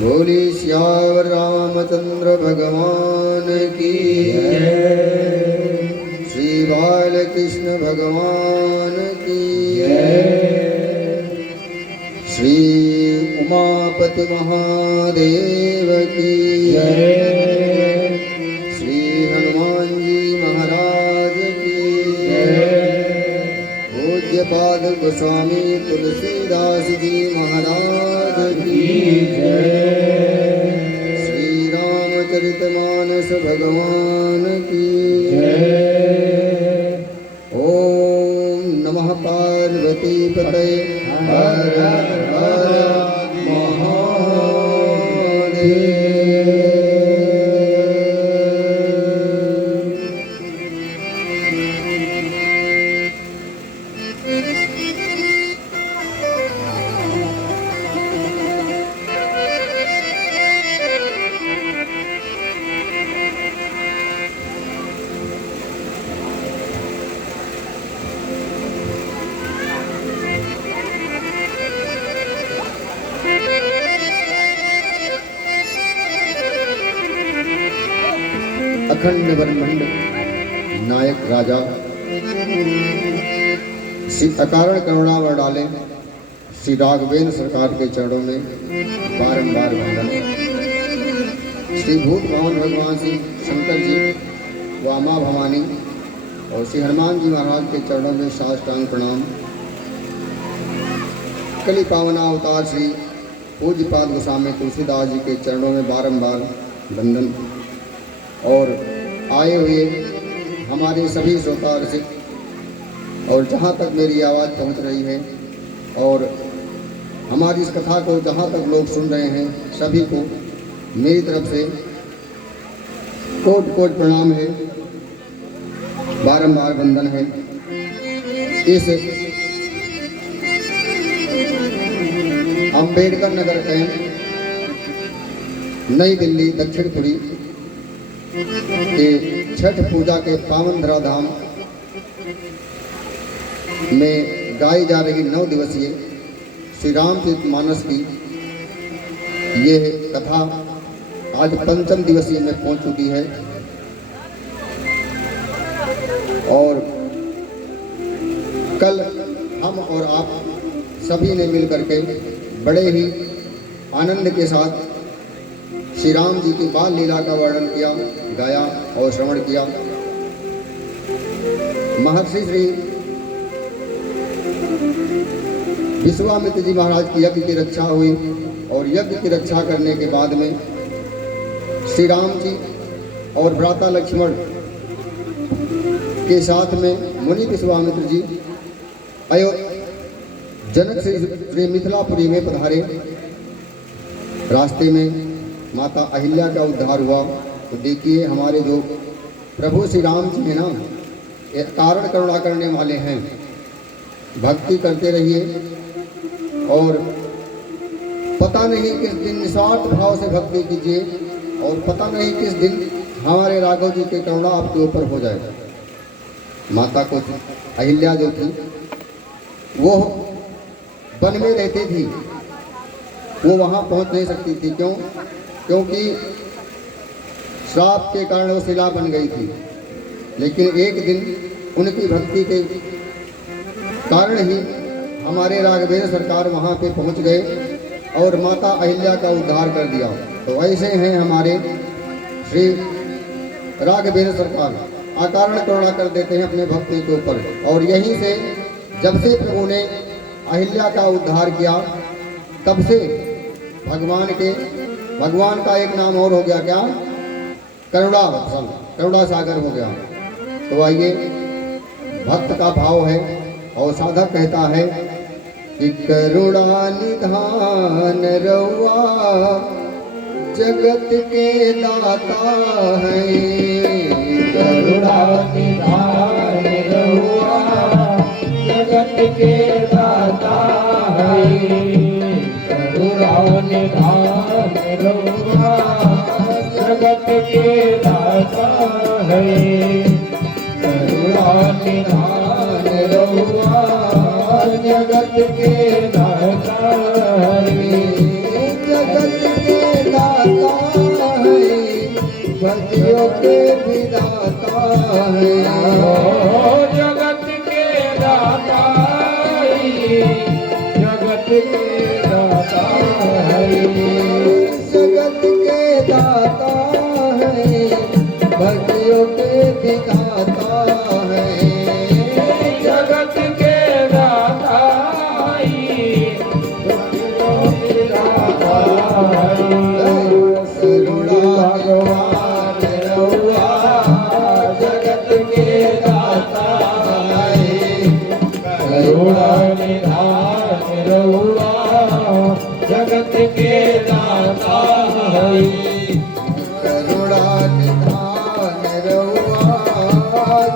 बोली श्यावर राम रामचंद्र भगवान की श्री बालकृष्ण भगवान की श्री उमापति महादेव की श्री हनुमान जी महाराज की पूज्यपाद गोस्वामी तुलसीदास जी महाराज की श्री रामचरितमानस भगवान की ओम नमः पार्वती पतये हर हर अखंड ब्रह्मांड नायक राजा श्री अकारण करुणावर डाले श्री राघवेंद्र सरकार के चरणों में बारंबार वंदन। श्री भूत भवन भगवान श्री शंकर जी व माँ भवानी और श्री हनुमान जी महाराज के चरणों में साष्टांग प्रणाम। कली पावना अवतार श्री पूज्यपाद गोस्वामी तुलसीदास जी के चरणों में बारंबार वंदन। और आए हुए हमारे सभी श्रोता रसिक और जहाँ तक मेरी आवाज़ पहुँच रही है और हमारी इस कथा को जहाँ तक लोग सुन रहे हैं सभी को मेरी तरफ से कोट कोट प्रणाम है, बारंबार वंदन है। इस अंबेडकर नगर कैंप नई दिल्ली दक्षिणपुरी के छठ पूजा के पावन धराधाम में गाई जा रही 9 दिवसीय श्री रामचरितमानस की ये कथा आज 5म दिवसीय में पहुंच चुकी है। और कल हम और आप सभी ने मिलकर के बड़े ही आनंद के साथ श्री राम जी की बाल लीला का वर्णन किया, गाया और श्रवण किया। महर्षि श्री विश्वामित्र जी महाराज की यज्ञ की रक्षा हुई और यज्ञ की रक्षा करने के बाद में श्री राम जी और भ्राता लक्ष्मण के साथ में मुनि विश्वामित्र जी जनक श्री मिथिलापुरी में पधारे। रास्ते में माता अहिल्या का उद्धार हुआ। तो देखिए हमारे जो प्रभु श्री राम जी हैं ना, एक कारण करुणा करने वाले हैं। भक्ति करते रहिए और पता नहीं किस दिन निस्वार्थ भाव से भक्ति कीजिए और पता नहीं किस दिन हमारे राघव जी की करुणा आपके ऊपर हो जाए। माता को अहिल्या जो थी वो वन में रहती थी, वो वहाँ पहुँच नहीं सकती थी। क्यों? क्योंकि श्राप के कारण वो शिला बन गई थी। लेकिन एक दिन उनकी भक्ति के कारण ही हमारे राघवेंद्र सरकार वहाँ पे पहुँच गए और माता अहिल्या का उद्धार कर दिया। तो ऐसे हैं हमारे श्री राघवेंद्र सरकार, अकारण करुणा कर देते हैं अपने भक्तों के ऊपर। और यहीं से जब से प्रभु ने अहिल्या का उद्धार किया तब से भगवान का एक नाम और हो गया, क्या? करुणा वत्सल, करुणा सागर हो गया। तो आइए, भक्त का भाव है और साधक कहता है कि करुणा निधान रउआ जगत के दाता है। करुणा निधान रउआ जगत के दाता है। करुणा निधान रउआ जगत के दाता है। करुणा निधान रउआ जगत के दाता है। जगत के दाता है। भक्तियों के विधाता है। जगत के दाता जगत के दाता है। जगत के दाता है भक्तियों के विधाता है। जगत के दाता भक्तियों के दाता करुणा भगवान रहुआ जगत के दाता है। करुणा निधान रहुआ जगत के दाता है। करुणा निधान रहुआ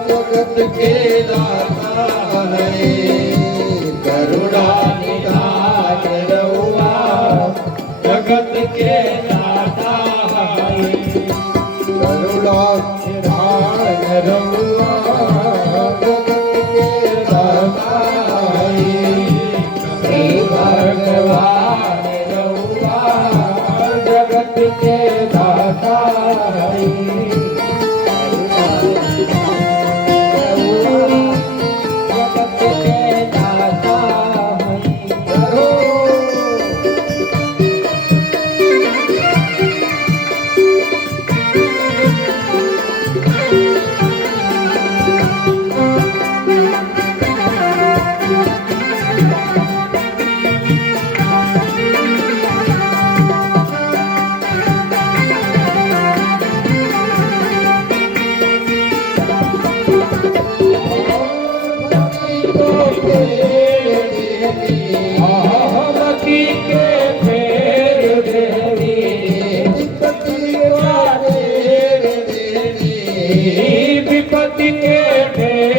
जगत के दाता है। करुणा निधान रहुआ जगत के दाता है। करुणा निधान रहुआ जगत के दाता है। श्री भगवान रहुआ जगत के दाता है। जगत के दाता है। मती के फेर देवी विपत्ति के फेर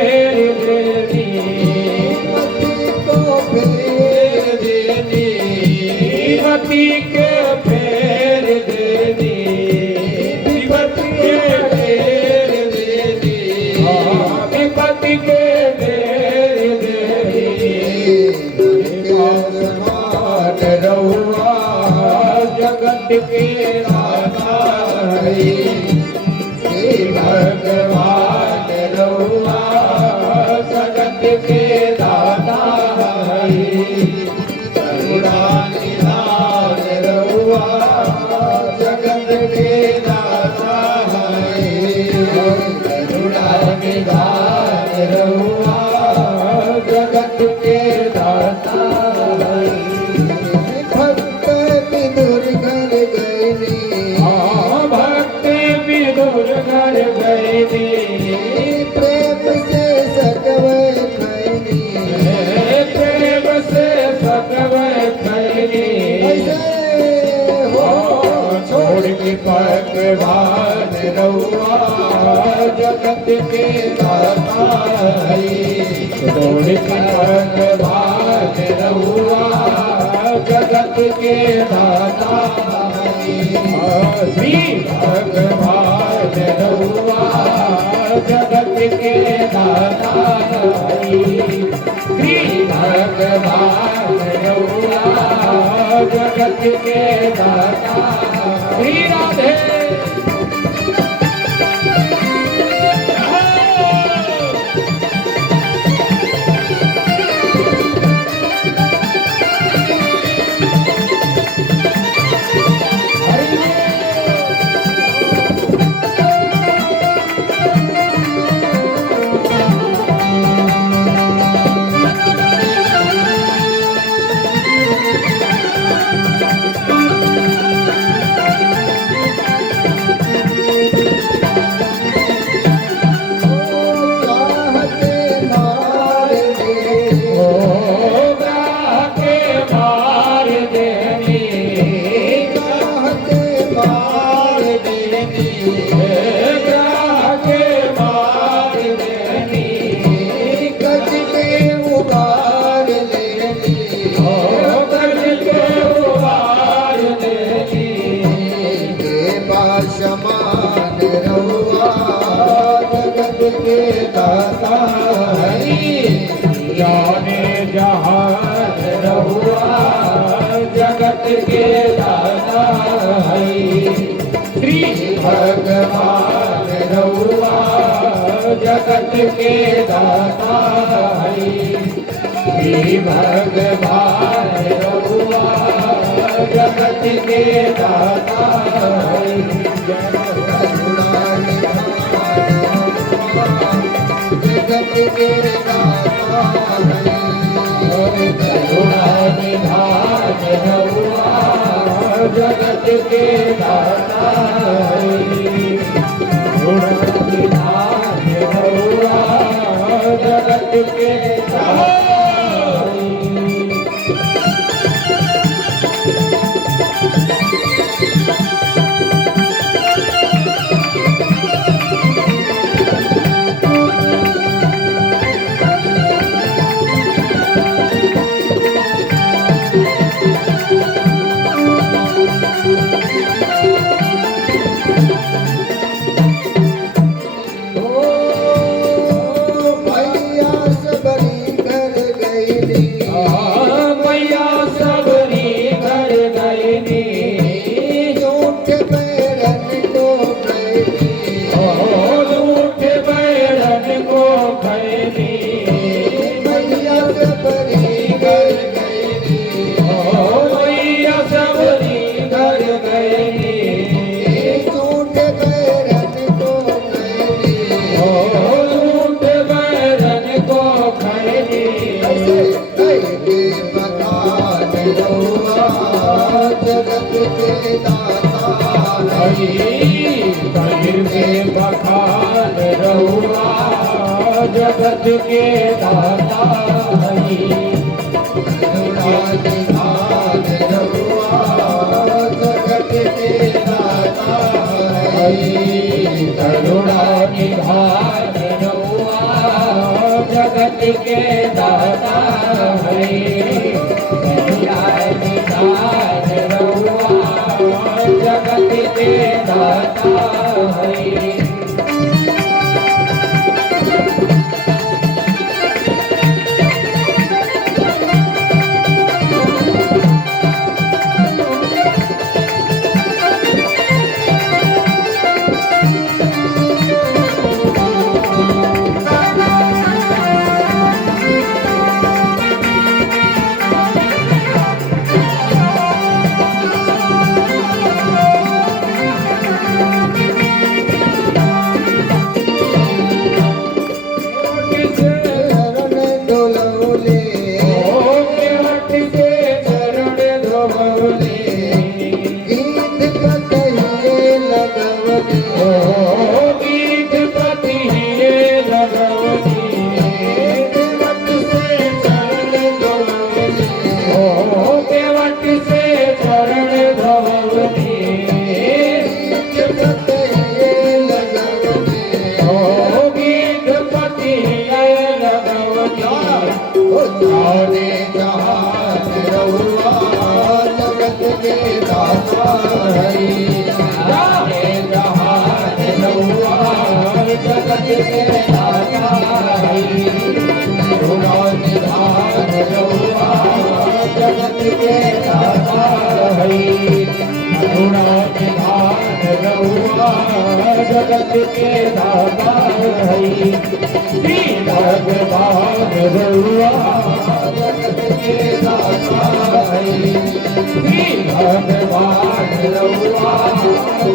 देवी मती के फेर देवी विपत्ति के फेर देवी विपत्ति के फेर देवी भगवान रहुआ जगत के दाता है। श्री भगवान रहुआ जगत के दाता है। करुणा निधान रहुआ जगत के दाता है। करुणा निधान रहुआ जगत के दाता है। भक्त विदुर घर गए भक्त विदुर घर गए प्रेम से सकवै खैनी। प्रेम से सकवै खैनी। ऐसे हो छोड़ के पकवान रहुआ जगत के दाता है। छोड़ के पकवान रहुआ जगत के दाता है। श्री भगवान रहुआ जगत के दाता है। श्री भगवान रहुआ जगत के दाता श्री राधे। समान रहुआ जगत के दाता हरि जाने जहान रहुआ जगत के दाता है। श्री भगवान रहुआ जगत के दाता श्री भगवान रहुआ जगत के दाता जगत के दाता करुणा निधान रहुआ जगत के दाता करुणा निधान रहुआ जगत के दाता बखान रहुआ जगत के दाता करुणा निधान रहुआ जगत के दाता करुणा निधान रहुआ जगत के दाता करुणा निधान रहुआ जगत के दाता जगत के दाता श्री भगवान रहुआ जगत के दाता श्री भगवान रहुआ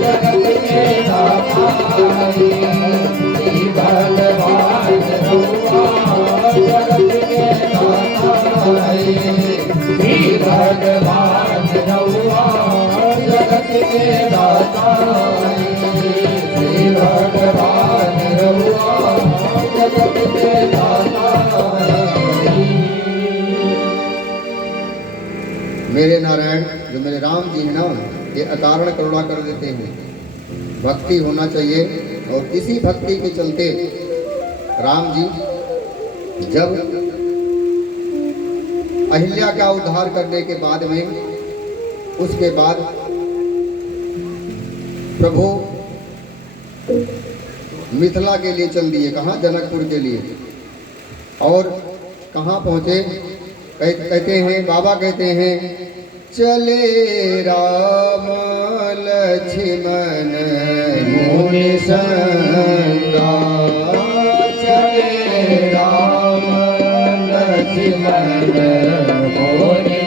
जगत के दाता श्री भगवान रहुआ जगत के दाता श्री भगवान रहुआ जगत के दाता भगवान रहुआ जगत के दाता। मेरे नारायण जो मेरे राम जी हैं ना, ये अकारण करुणा कर देते हैं। भक्ति होना चाहिए और इसी भक्ति के चलते राम जी जब अहिल्या का उद्धार करने के बाद में उसके बाद प्रभु मिथिला के लिए चल दिए। कहाँ? जनकपुर के लिए। और कहाँ पहुँचे? कहते हैं, बाबा कहते हैं, चले राम लक्ष्मण मुनि संगा चले राम लक्ष्मण मोरे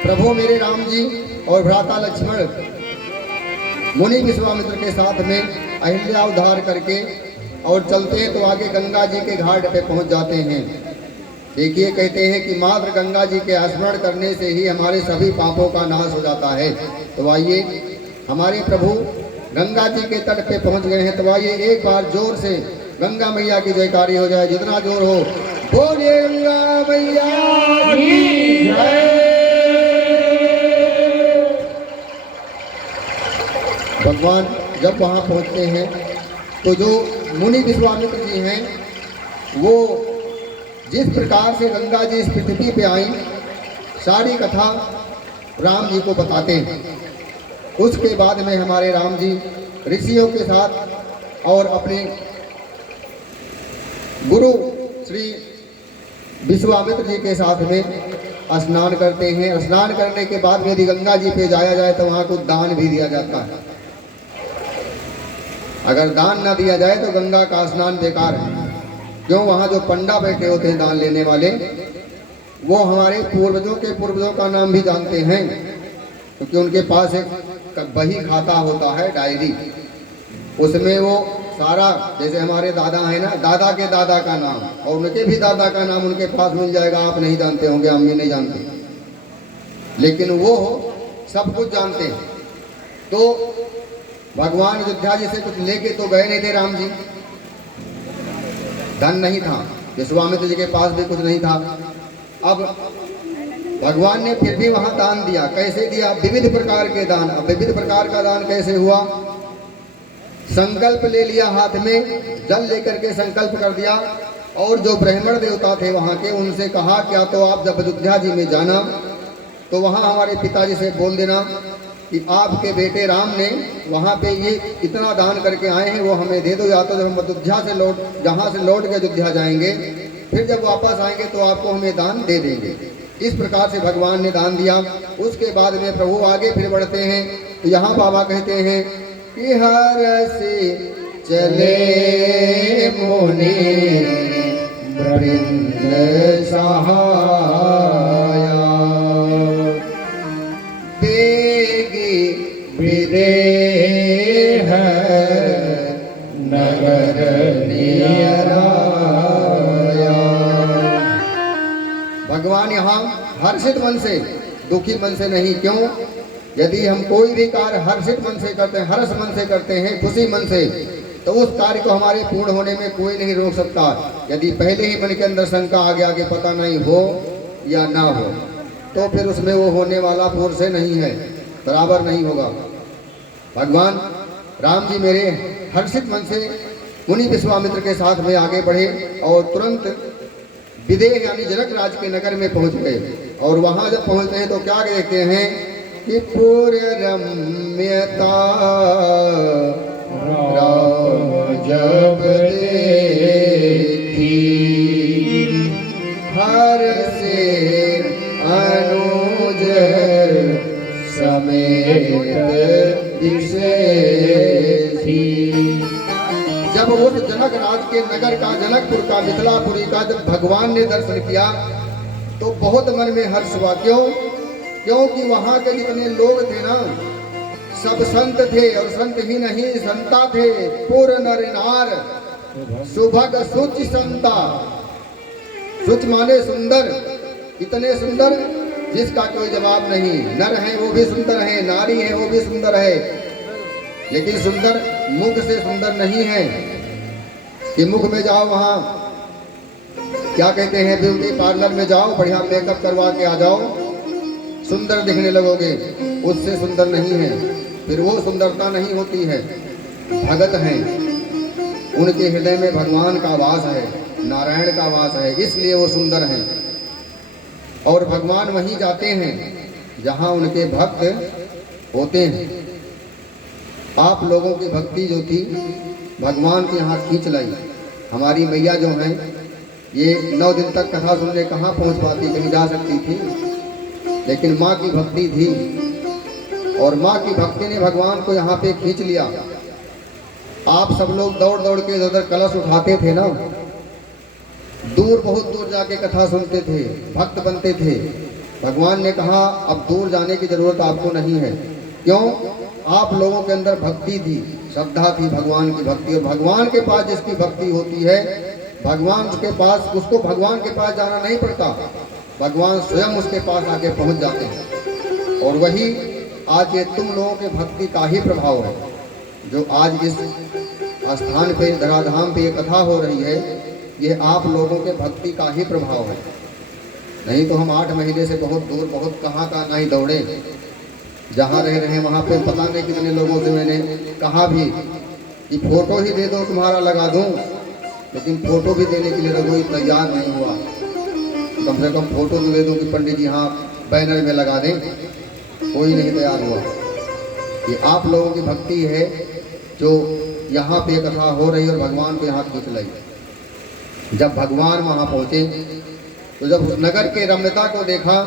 प्रभु मेरे राम जी और भ्राता लक्ष्मण मुनि विश्वामित्र के साथ में अहिल्या उद्धार करके और चलते हैं तो आगे गंगा जी के घाट पे पहुंच जाते हैं। देखिए कहते हैं कि मात्र गंगा जी के स्मरण करने से ही हमारे सभी पापों का नाश हो जाता है। तो आइए हमारे प्रभु गंगा जी के तट पे पहुंच गए हैं, तो आइए एक बार जोर से गंगा मैया की जयकारी हो जाए, जितना जोर हो बोलिए गंगा मैया की जय। भगवान जब वहाँ पहुँचते हैं तो जो मुनि विश्वामित्र जी हैं वो जिस प्रकार से गंगा जी इस पृथ्वी पे आई सारी कथा राम जी को बताते हैं। उसके बाद में हमारे राम जी ऋषियों के साथ और अपने गुरु श्री विश्वामित्र जी के साथ में स्नान करते हैं। स्नान करने के बाद यदि गंगा जी पे जाया जाए तो वहाँ को दान भी दिया जाता है। अगर दान ना दिया जाए तो गंगा का स्नान बेकार है। क्यों? वहाँ जो पंडा बैठे होते हैं दान लेने वाले, वो हमारे पूर्वजों का नाम भी जानते हैं, क्योंकि उनके पास एक बही खाता होता है, डायरी। उसमें वो सारा, जैसे हमारे दादा है ना, दादा के दादा का नाम और उनके भी दादा का नाम उनके पास मिल जाएगा। आप नहीं जानते होंगे, हम भी नहीं जानते, लेकिन वो सब कुछ जानते हैं। तो भगवान अयोध्या जी से कुछ लेके तो गए नहीं थे राम जी, धन नहीं था, विश्वामित्र जी के पास भी कुछ नहीं था। अब भगवान ने फिर भी वहां दान दिया। कैसे दिया? विविध प्रकार के दान। अब विविध प्रकार का दान कैसे हुआ? संकल्प ले लिया, हाथ में जल लेकर के संकल्प कर दिया, और जो ब्राह्मण देवता थे वहां के, उनसे कहा क्या तो आप जब अयोध्या जी में जाना तो वहां हमारे पिताजी से बोल देना कि आपके बेटे राम ने वहाँ पे ये इतना दान करके आए हैं, वो हमें दे दो, या तो जब हम अयोध्या से जहाँ से लौट के अयोध्या जाएंगे, फिर जब वापस आएंगे तो आपको हमें दान दे देंगे। इस प्रकार से भगवान ने दान दिया। उसके बाद में प्रभु आगे फिर बढ़ते हैं तो यहाँ बाबा कहते हैं कि हर से चले मुनि वृंद सहाया विदेह नगर नियराया। भगवान यहाँ हर्षित मन से, दुखी मन से नहीं। क्यों? यदि हम कोई भी कार्य हर्षित मन से करते हैं, हर्ष मन से करते हैं, खुशी मन से, तो उस कार्य को हमारे पूर्ण होने में कोई नहीं रोक सकता। यदि पहले ही मन के अंदर शंका आ गया कि पता नहीं हो या ना हो, तो फिर उसमें वो होने वाला पूर्ण से नहीं है, बराबर नहीं होगा। भगवान राम जी मेरे हर्षित मन से मुनि विश्वामित्र के साथ में आगे बढ़े और तुरंत विदेह यानी जनक राज के नगर में पहुंच गए। और वहां जब पहुंचते हैं तो क्या देखते हैं कि पूर्य रम्यता राम जब देखी हर से अनुज समेत दिशे थी। जब उस जनक राज के नगर का, जनकपुर का, मिथिलापुरी का जब भगवान ने दर्शन किया तो बहुत मन में हर्ष हुआ। क्यों? क्योंकि वहां के जितने लोग थे ना, सब संत थे, और संत ही नहीं संता थे। पूर्ण नर नार सुभग सुच संता। सुच माने सुंदर, इतने सुंदर जिसका कोई जवाब नहीं। नर है वो भी सुंदर है, नारी है वो भी सुंदर है, लेकिन सुंदर मुख से सुंदर नहीं है कि मुख में जाओ, वहाँ क्या कहते हैं, ब्यूटी पार्लर में जाओ, बढ़िया मेकअप करवा के आ जाओ, सुंदर दिखने लगोगे। उससे सुंदर नहीं है, फिर वो सुंदरता नहीं होती है। भगत हैं, उनके हृदय में भगवान का वास है, नारायण का वास है, इसलिए वो सुंदर हैं। और भगवान वहीं जाते हैं जहाँ उनके भक्त होते हैं। आप लोगों की भक्ति जो थी भगवान के यहाँ खींच लाई। हमारी मैया जो हैं, ये 9 दिन तक कथा सुनने कहाँ पहुँच पाती, कहीं जा सकती थी, लेकिन माँ की भक्ति थी, और माँ की भक्ति ने भगवान को यहाँ पे खींच लिया। आप सब लोग दौड़ दौड़ के इधर कलश उठाते थे ना, दूर, बहुत दूर जाके कथा सुनते थे, भक्त बनते थे। भगवान ने कहा अब दूर जाने की जरूरत आपको नहीं है। क्यों? आप लोगों के अंदर भक्ति थी, श्रद्धा थी, भगवान की भक्ति। और भगवान के पास जिसकी भक्ति होती है, भगवान के पास, उसको भगवान के पास जाना नहीं पड़ता, भगवान स्वयं उसके पास आके पहुंच जाते हैं। और वही आज ये तुम लोगों के भक्ति का ही प्रभाव है, जो आज इस स्थान पे, धराधाम पे ये कथा हो रही है, ये आप लोगों के भक्ति का ही प्रभाव है। नहीं तो हम 8 महीने से बहुत दूर, बहुत कहाँ नहीं दौड़े, जहाँ रह रहे हैं वहाँ पे पता नहीं कितने लोगों से मैंने कहा भी कि फोटो ही दे दो, तुम्हारा लगा दूँ, लेकिन फोटो भी देने के लिए कोई तैयार नहीं हुआ। कम से कम फोटो तो दे दो कि पंडित जी हाँ बैनर में लगा दें, कोई नहीं तैयार हुआ। ये आप लोगों की भक्ति है जो यहाँ पे कथा हो रही है और भगवान को यहाँ खींच लाई। जब भगवान वहाँ पहुँचे तो जब उस नगर के रम्यता को देखा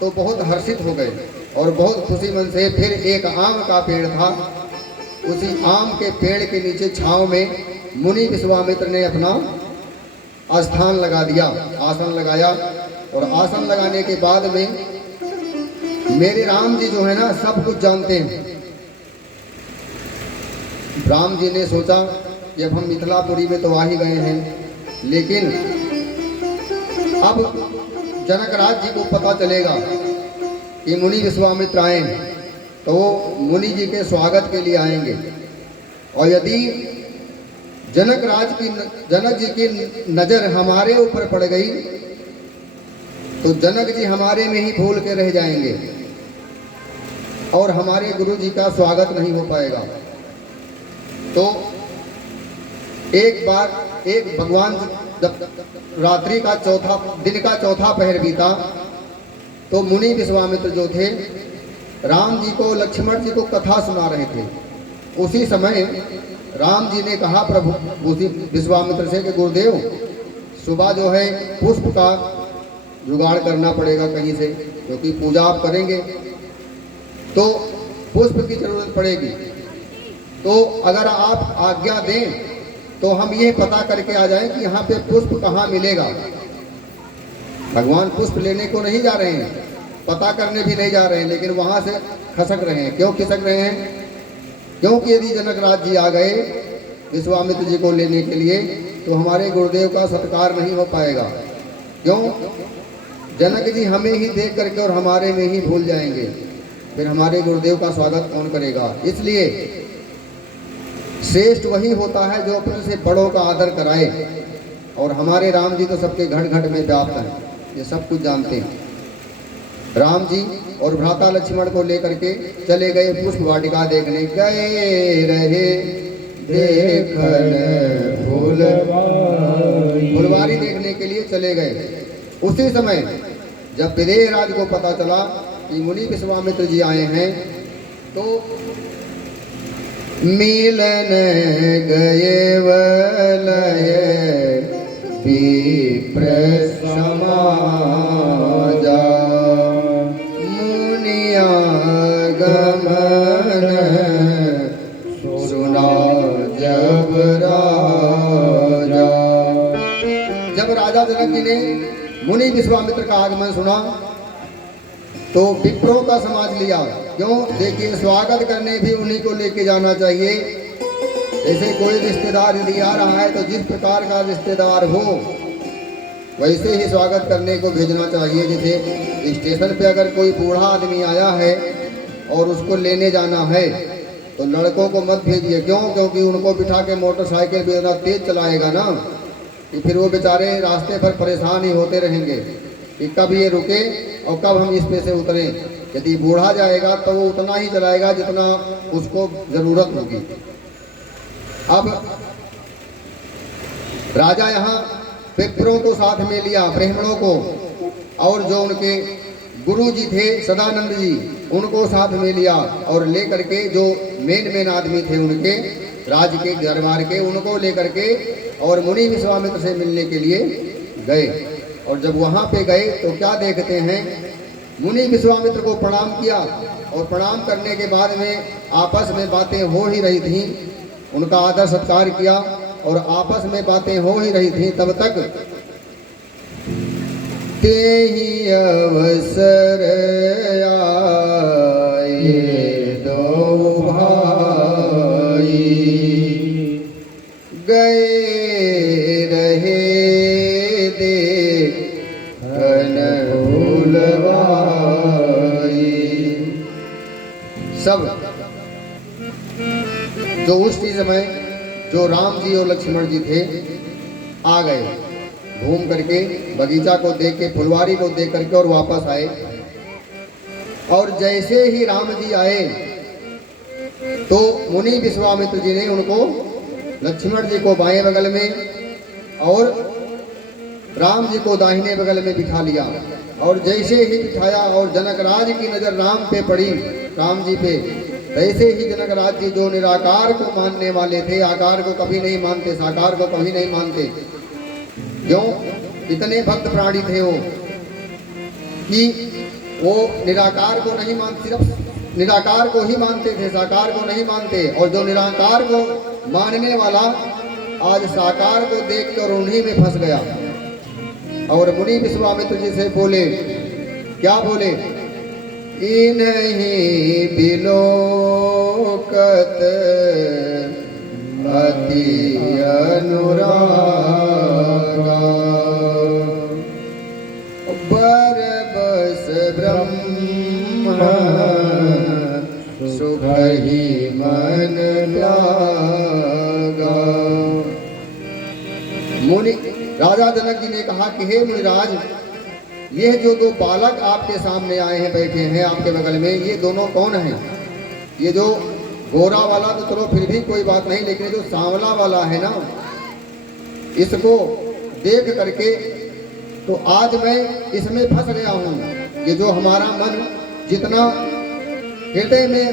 तो बहुत हर्षित हो गए, और बहुत खुशी मन से फिर एक आम का पेड़ था, उसी आम के पेड़ के नीचे छांव में मुनि विश्वामित्र ने अपना स्थान लगा दिया, आसन लगाया। और आसन लगाने के बाद में मेरे राम जी जो है ना, सब कुछ जानते हैं। राम जी ने सोचा कि अब हम मिथिलापुरी में तो आ ही गए हैं, लेकिन अब जनकराज जी को पता चलेगा कि मुनि विश्वामित्र आए, तो वो मुनि जी के स्वागत के लिए आएंगे। और यदि जनक जी की नज़र हमारे ऊपर पड़ गई तो जनक जी हमारे में ही भूल के रह जाएंगे और हमारे गुरु जी का स्वागत नहीं हो पाएगा। तो एक बार एक भगवान जब रात्रि का दिन का चौथा पहर बीता तो मुनि विश्वामित्र जो थे राम जी को, लक्ष्मण जी को कथा सुना रहे थे। उसी समय राम जी ने कहा प्रभु विश्वामित्र से कि गुरुदेव, सुबह जो है पुष्प का जुगाड़ करना पड़ेगा कहीं से, क्योंकि पूजा आप करेंगे तो पुष्प की जरूरत पड़ेगी। तो अगर आप आज्ञा दें तो हम ये पता करके आ जाएं कि यहाँ पे पुष्प कहाँ मिलेगा। भगवान पुष्प लेने को नहीं जा रहे हैं, पता करने भी नहीं जा रहे हैं, लेकिन वहाँ से खसक रहे हैं। क्यों खिसक रहे हैं? क्योंकि यदि जनकराज जी आ गए विश्वामित्र जी को लेने के लिए तो हमारे गुरुदेव का सत्कार नहीं हो पाएगा। क्यों? जनक जी हमें ही देख करके और हमारे में ही भूल जाएंगे, फिर हमारे गुरुदेव का स्वागत कौन करेगा। इसलिए श्रेष्ठ वही होता है जो अपने से बड़ों का आदर कराए। और हमारे राम जी तो सबके घट घट में व्याप्त हैं, ये सब कुछ जानते हैं। राम जी और भ्राता लक्ष्मण को लेकर के चले गए पुष्प वाटिका देखने। गए रहे देखन फुलवारी देखने के लिए चले गए। उसी समय जब विदेह राज को पता चला कि मुनि विश्वामित्र जी आए हैं, तो मिलन गए वलय विप्र समाजा, मुनिया गमन सुना जब राजा। जब राजा जनक जी ने मुनि विश्वामित्र का आगमन सुना तो विप्रों का समाज लिया। क्यों? देखिए, स्वागत करने भी उन्हीं को लेके जाना चाहिए। जैसे कोई रिश्तेदार यदि आ रहा है तो जिस प्रकार का रिश्तेदार हो वैसे ही स्वागत करने को भेजना चाहिए। जैसे स्टेशन पे अगर कोई बूढ़ा आदमी आया है और उसको लेने जाना है तो लड़कों को मत भेजिए। क्यों? क्योंकि उनको बिठा के मोटरसाइकिल भी इतना तेज चलाएगा ना कि फिर वो बेचारे रास्ते पर परेशान ही होते रहेंगे कि कब ये रुके और कब हम इस पे से उतरें। यदि बूढ़ा जाएगा तो वो उतना ही चलाएगा जितना उसको जरूरत होगी। अब राजा यहाँ विप्रों को साथ में लिया, ब्राह्मणों को, और जो उनके गुरु जी थे सदानंद जी उनको साथ में लिया, और लेकर के जो मेन आदमी थे उनके राज्य के दरबार के, उनको लेकर के और मुनि विश्वामित्र से मिलने के लिए गए। और जब वहाँ पे गए तो क्या देखते हैं, मुनि विश्वामित्र को प्रणाम किया, और प्रणाम करने के बाद में आपस में बातें हो ही रही थीं, उनका आदर सत्कार किया और आपस में बातें हो ही रही थीं। तब तक ते ही अवसर आए दो भाई, गए रहे देखन भूलवाई। सब जो उस समय जो राम जी और लक्ष्मण जी थे आ गए, घूम करके बगीचा को देख के, फुलवारी को देख करके और वापस आए। और जैसे ही राम जी आए तो मुनि विश्वामित्र जी ने उनको, लक्ष्मण जी को बाएं बगल में और राम जी को दाहिने बगल में बिठा लिया। और जैसे ही बिठाया और जनकराज की नजर राम पे पड़ी, राम जी पे, ऐसे ही जनकराज जी जो निराकार को मानने वाले थे, आकार को कभी नहीं मानते, साकार को कभी नहीं मानते, क्यों? इतने भक्त प्राणी थे वो कि वो निराकार को नहीं मानते, सिर्फ निराकार को ही मानते थे, साकार को नहीं मानते। और जो निराकार को मानने वाला आज साकार को देखकर उन्हीं में फंस गया। और मुनि विश्वामित्र जी से बोले, क्या बोले? इन्हीं बिलोकत अति अनुरागा, बरबस ब्रह्म सुख ही मन लागा। मुनि राजा जनक जी ने कहा कि हे मुनिराज, ये जो दो बालक आपके सामने आए हैं, बैठे हैं आपके बगल में, ये दोनों कौन हैं? ये जो गोरा वाला तो चलो फिर भी कोई बात नहीं, लेकिन जो सांवला वाला है ना, इसको देख करके तो आज मैं इसमें फंस गया हूँ। ये जो हमारा मन जितना हृदय में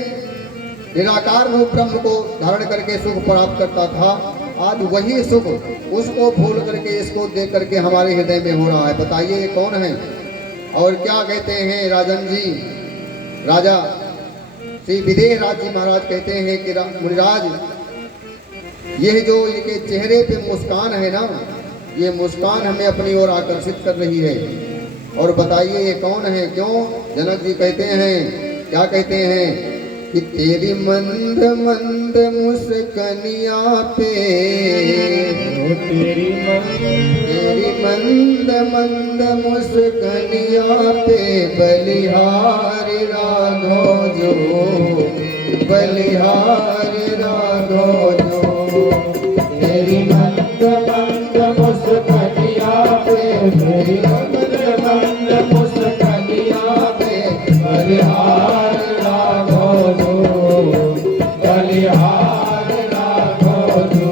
निराकार रूप ब्रह्म को धारण करके सुख प्राप्त करता था, आज वही सुख उसको भूल करके इसको देख करके हमारे हृदय में हो रहा है। बताइए ये कौन है? और क्या कहते हैं राजन जी, राजा श्री विदेह राज जी महाराज कहते हैं कि मुनिराज, यह जो इनके चेहरे पे मुस्कान है ना, ये मुस्कान हमें अपनी ओर आकर्षित कर रही है। और बताइए ये कौन है? क्यों? जनक जी कहते हैं, क्या कहते हैं कि तेरी मंद मंद मुस्कनिया पे, तेरी मंद मंद मुस्कनिया पे बलिहारी राघो जो, बलिहारी राघो जो, तेरी मंद मंद मुस्कनिया पे, तेरी मंद मंद मुस्कनिया पे बलिहारी राघो जो, बलिहारी राघो जो,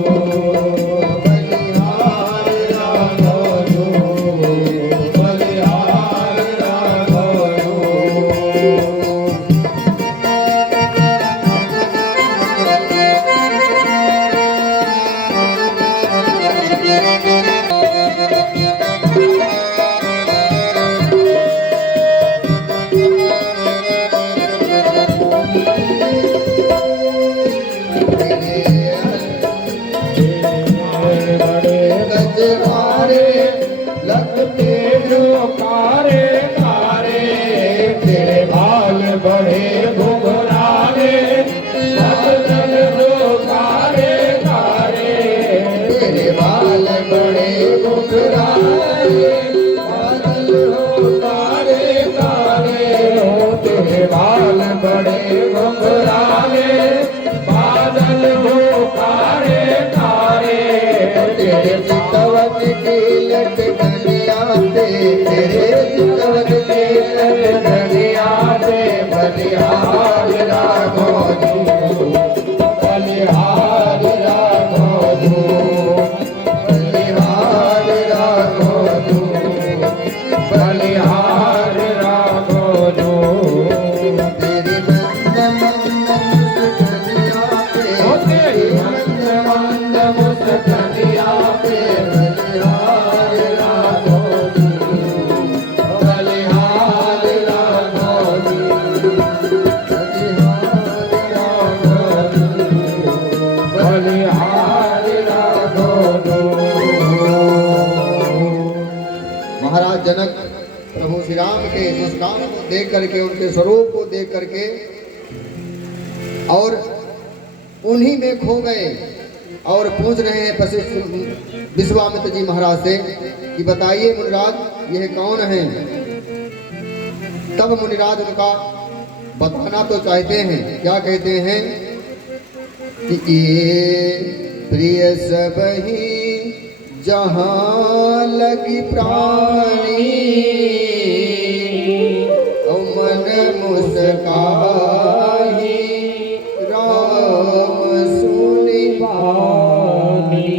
बलिहारी राघो जो, बलिहारी राघो जो। बलिहार राघो जो, बलिहार राघो जो, बलिहार राघो जो। तेरी मंद मंद मुस्कलिया पे, ओ तेरी मंद मंद मुस्कलिया पे बलिहार राघो जो, बलिहार राघो जो, बलिहार राघो जो। महाराज जनक प्रभु श्री राम के मुस्कान को देख करके, उनके स्वरूप को देख करके और उन्हीं में खो गए और पूछ रहे हैं वशिष्ठ विश्वामित्र जी महाराज से कि बताइए मुनिराज यह कौन है। तब मुनिराज उनका बताना तो चाहते हैं, क्या कहते हैं कि ये प्रिय सब ही जहाँ लगी प्राणी, और मन मुस्काही राम सुनि पानी।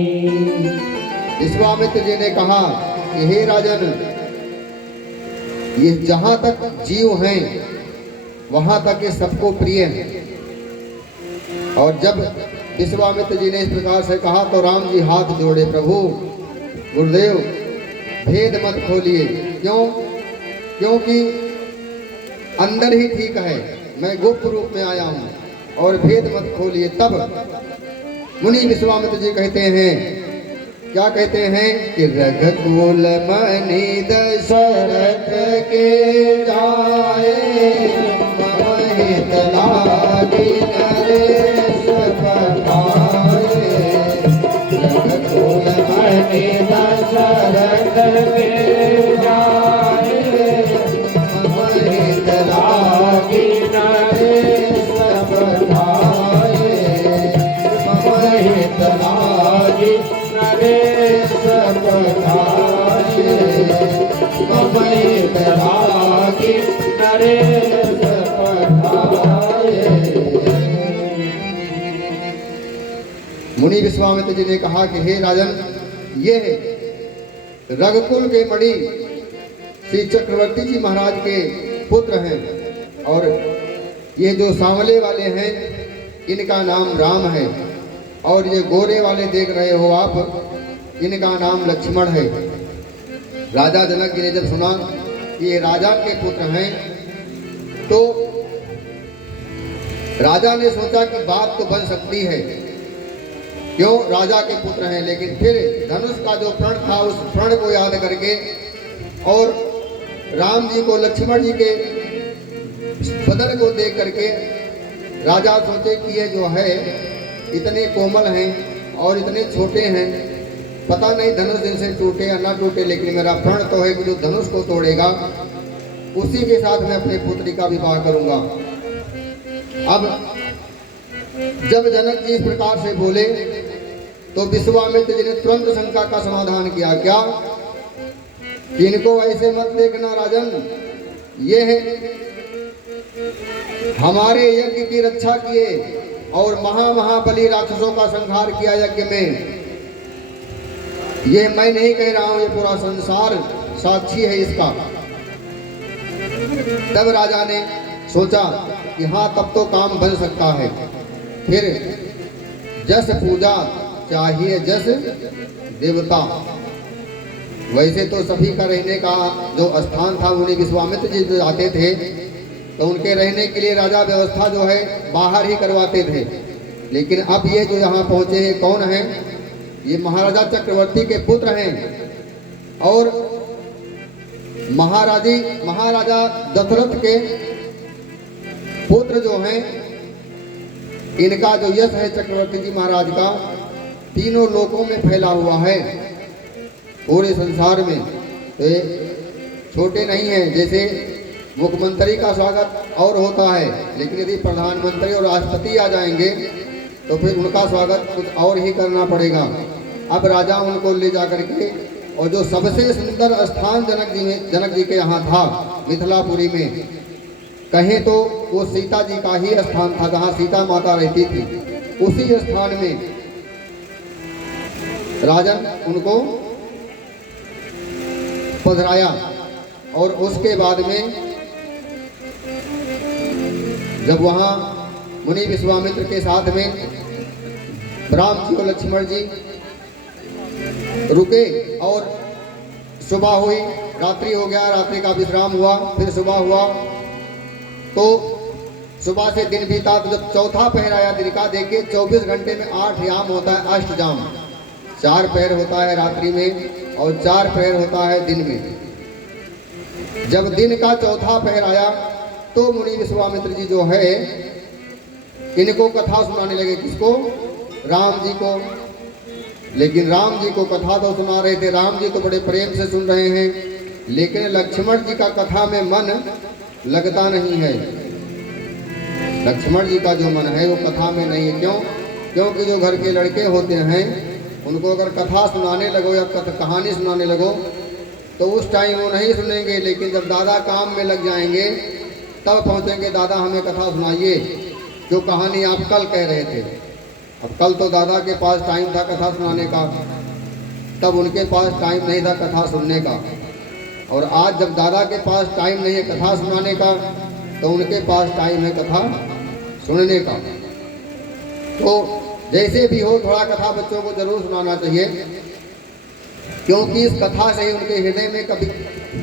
विश्वामित्र जी ने कहा कि हे राजन, ये जहाँ तक जीव हैं वहाँ तक ये सबको प्रिय हैं। और जब विश्वामित्र जी ने इस प्रकार से कहा तो राम जी हाथ जोड़े, प्रभु गुरुदेव भेद मत खोलिए। क्यों? क्योंकि अंदर ही ठीक है, मैं गुप्त रूप में आया हूँ और भेद मत खोलिए। तब मुनि विश्वामित्र जी कहते हैं, क्या कहते हैं कि रघुकुल मणि दशरथ के जाए, महित लागी नरेश पठाए। रघुकुल मणि दशरथ के जाए, महित लागी नरेश पठाए, महित लागी नरेश पठाए, महित लागी नरेश पठाए। मुनि विश्वामित्र जी ने कहा कि हे राजन, ये रघुकुल के मणि श्री चक्रवर्ती जी महाराज के पुत्र हैं और ये जो सांवले वाले हैं इनका नाम राम है, और ये गोरे वाले देख रहे हो आप, इनका नाम लक्ष्मण है। राजा जनक जी ने जब सुना कि ये राजा के पुत्र हैं तो राजा ने सोचा कि बात तो बन सकती है, क्यों राजा के पुत्र हैं। लेकिन फिर धनुष का जो प्रण था उस प्रण को याद करके और राम जी को, लक्ष्मण जी के बदन को देख करके राजा सोचे कि ये जो है इतने कोमल हैं और इतने छोटे हैं, पता नहीं धनुष इनसे टूटे या ना टूटे, लेकिन मेरा प्रण तो है कि जो धनुष को तोड़ेगा उसी के साथ मैं अपने पुत्री का विवाह करूंगा। अब जब जनक जी इस प्रकार से बोले तो विश्वामित्र जी ने तुरंत शंका का समाधान किया। क्या? इनको ऐसे मत देखना राजन, ये है हमारे यज्ञ की रक्षा किए और महाबली राक्षसों का संहार किया यज्ञ में। ये मैं नहीं कह रहा हूं, ये पूरा संसार साक्षी है इसका। तब राजा ने सोचा कि हाँ तब तो काम बन सकता है। फिर जस पूजा चाहिए जस देवता। वैसे तो सभी का रहने का जो स्थान था, मुनि विश्वामित्र जी जो आते थे तो उनके रहने के लिए राजा व्यवस्था जो है बाहर ही करवाते थे। लेकिन अब ये जो यहाँ पहुँचे हैं कौन हैं? ये महाराजा चक्रवर्ती के पुत्र हैं और महाराजा दशरथ के पुत्र जो हैं, इनका जो यश है चक्रवर्ती जी महाराज का तीनों लोकों में फैला हुआ है, पूरे संसार में। तो ये छोटे नहीं हैं। जैसे मुख्यमंत्री का स्वागत और होता है, लेकिन यदि प्रधानमंत्री और राष्ट्रपति आ जाएंगे तो फिर उनका स्वागत कुछ और ही करना पड़ेगा। अब राजा उनको ले जा करके, और जो सबसे सुंदर स्थान जनक जी के यहाँ था मिथिलापुरी में, कहें तो वो सीता जी का ही स्थान था, जहाँ सीता माता रहती थी। उसी स्थान में राजन उनको पधराया। और उसके बाद में जब वहाँ मुनि विश्वामित्र के साथ में राम जी और लक्ष्मण जी रुके और सुबह हुई, रात्रि हो गया, रात्रि का विश्राम हुआ, फिर सुबह हुआ तो सुबह से दिन बीता। तो जब चौथा पहर आया दिन का, देखिए 24 घंटे में 8 याम होता है, अष्टजाम। 4 पहर होता है रात्रि में और 4 पहर होता है दिन में। जब दिन का चौथा पहर आया तो मुनि विश्वामित्र जी जो है इनको कथा सुनाने लगे। किसको? राम जी को। लेकिन राम जी को कथा तो सुना रहे थे, राम जी तो बड़े प्रेम से सुन रहे हैं, लेकिन लक्ष्मण जी का कथा में मन लगता नहीं है। लक्ष्मण जी का जो मन है वो कथा में नहीं है। क्यों? क्योंकि जो घर के लड़के होते हैं उनको अगर कथा सुनाने लगो या कहानी सुनाने लगो तो उस टाइम वो नहीं सुनेंगे, लेकिन जब दादा काम में लग जाएंगे तब पहुंचेंगे, दादा हमें कथा सुनाइए जो कहानी आप कल कह रहे थे। अब कल तो दादा के पास टाइम था कथा सुनाने का, तब उनके पास टाइम नहीं था कथा सुनने का। और आज जब दादा के पास टाइम नहीं है कथा सुनाने का तो उनके पास टाइम है कथा सुनने का। तो जैसे भी हो थोड़ा कथा बच्चों को जरूर सुनाना चाहिए, क्योंकि इस कथा से ही उनके हृदय में कभी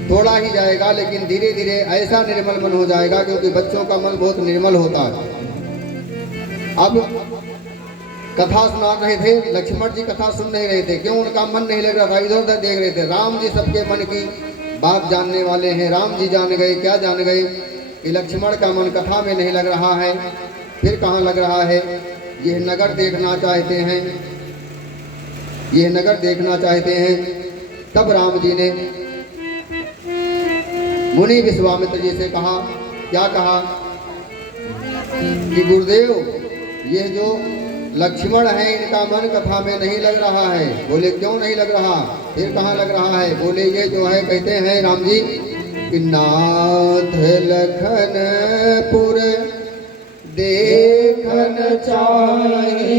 थोड़ा ही जाएगा, लेकिन धीरे धीरे ऐसा निर्मल मन हो जाएगा, क्योंकि बच्चों का मन बहुत निर्मल होता है। अब कथा सुना रहे थे, लक्ष्मण जी कथा सुन नहीं रहे थे। क्यों? उनका मन नहीं लग रहा था, इधर उधर देख रहे थे। राम जी सबके मन की बात जानने वाले हैं। राम जी जान गए, क्या जान गए कि लक्ष्मण का मन कथा में नहीं लग रहा है। फिर कहाँ लग रहा है? यह नगर देखना चाहते हैं, यह नगर देखना चाहते हैं। तब राम जी ने मुनि विश्वामित्र जी से कहा, क्या कहा कि गुरुदेव ये जो लक्ष्मण है इनका मन कथा में नहीं लग रहा है। बोले क्यों नहीं लग रहा? फिर कहाँ लग रहा है? बोले ये जो है कहते हैं राम जी कि नाथ लखनपुर देखन चाहिए,